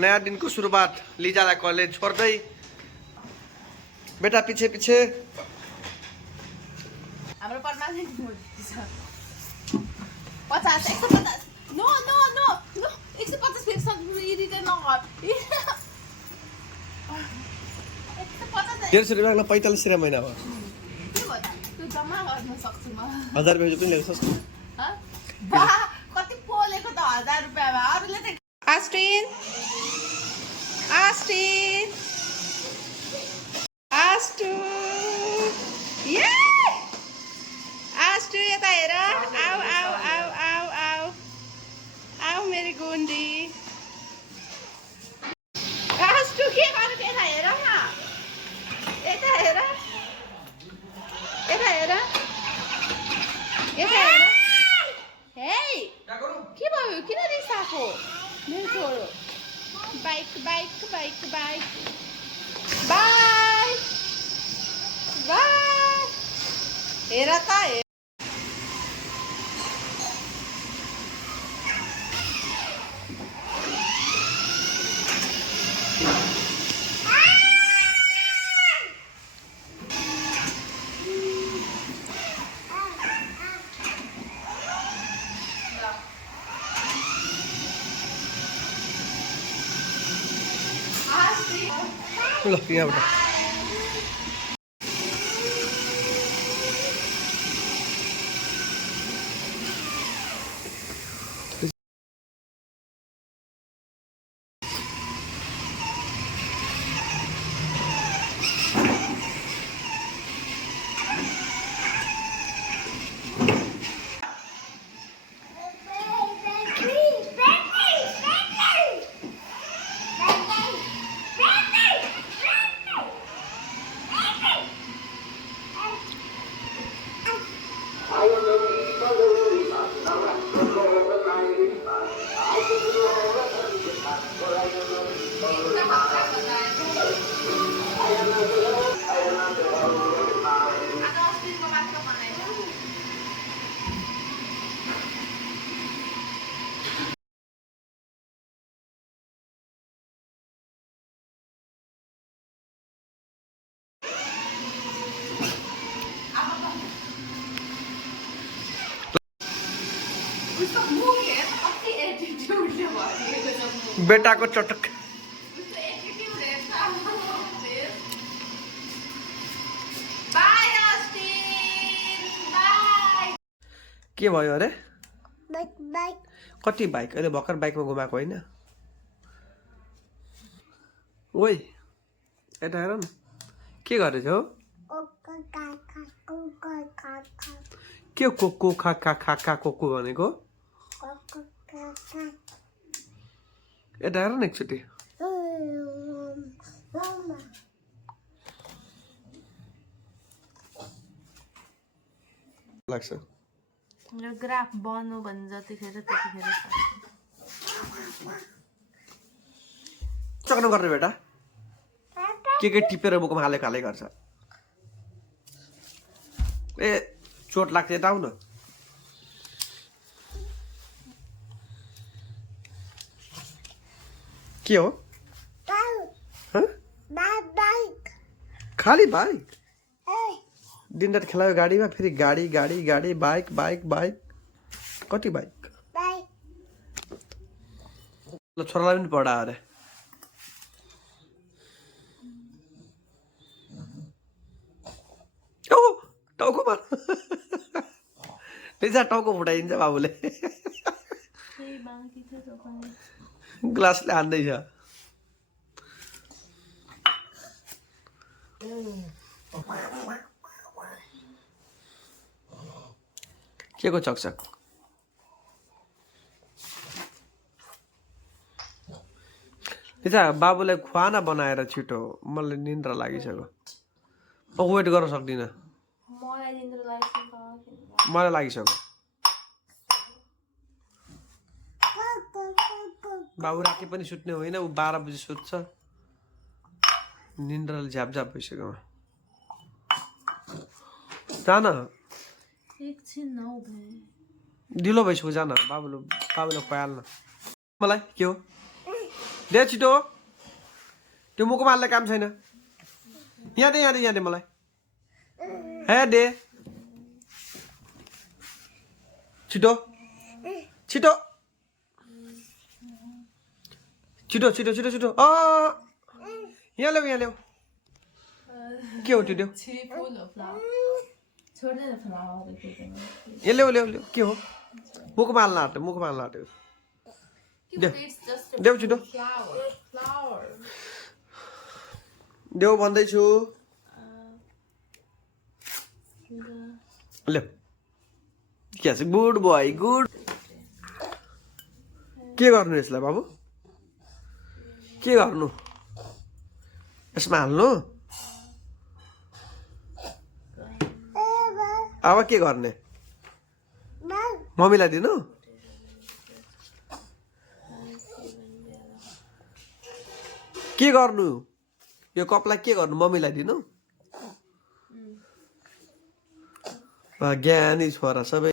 नयाँ दिनको सुरुवात लिजालाई कलेज छोड्दै बेटा पछि पछि हाम्रो पर्मानेन्ट मोडी छ 50 150 नो नो नो नो 150 फेरि सक्नु इरिटेट नगर 150 रुपैयाँको 45 रुपैयाँ महिना हो के भयो त त्यो जम्मा गर्न सक्छु म 1000 रुपैयाँ पनि ल्याउँछस् कति पोलेको त 1000 रुपैयाँमा अरूले त आस्टिन आस्टिन आस्टु ये आस्टु यता हेर आउ आउ आउ आउ आउ आउ मेरी गुन्डी आस्टु के गरेको यता हेर न यता हेर यता हेर यता हेर हे के भयो किन रिसाएको मेरो छोरो bike bike bike bike bike bike हेर त ल यहाँबाट बेटाको चटक के भयो अरे कति बाइक अहिले भर्खर बाइकमा घुमाएको होइन ओइ यता हेर न के गरेछ हो के कोको खा खा खा खा कोको भनेको यता हेर न एकचोटि लाग्छ यो ग्राफ बन्नु भने जतिखेर त्यतिखेर चक्नु गर्ने बेटा के टिपेर मुखमा हाले खाले गर्छ ए चोट लाग्छ यता आउ न के हो खाली बाइक दिनरात खेलायो गाडीमा फेरि गाडी गाडी गाडी बाइक बाइक बाइक कति बाइक ल छोरालाई पनि पढा अरे ओ टाउको मार निजा टाउको फुटाइदिन्छ बाबुले ग्लासले हान्दैछ के को चकचक निजा बाबुलाई खुवाना बनाएर छिटो मलाई निन्द्रा लागिसक्यो वेट गर्न सक्दिनँ मलाई लागिसक्यो बाबु राति पनि सुत्ने होइन ऊ 12 बजी सुत्छ निन्द्राले झ्यापझ्याप भइसक्यो जान ढिलो भइसक्यो जान बाबुले खुवाइहाल्न मलाई के हो दे छिटो त्यो मुखमा हाल्ने काम छैन यहाँ दे मलाई हे दे छिटो छिटो छिटो छिटो छिटो छिटो यहाँ ल्याऊ के हो त्यो ल्याऊ के हो मुखमा हाल्न आँट्यो देऊ छिटो देऊ भन्दैछु ल्याऊ के छ गुड बोय गुड के गर्नु यसलाई बाबु के गर्नु यसमा हाल्नु अब के गर्ने मम्मीलाई दिनु के गर्नु यो कपलाई के गर्नु मम्मीलाई दिनु ज्ञानी छोरा सबै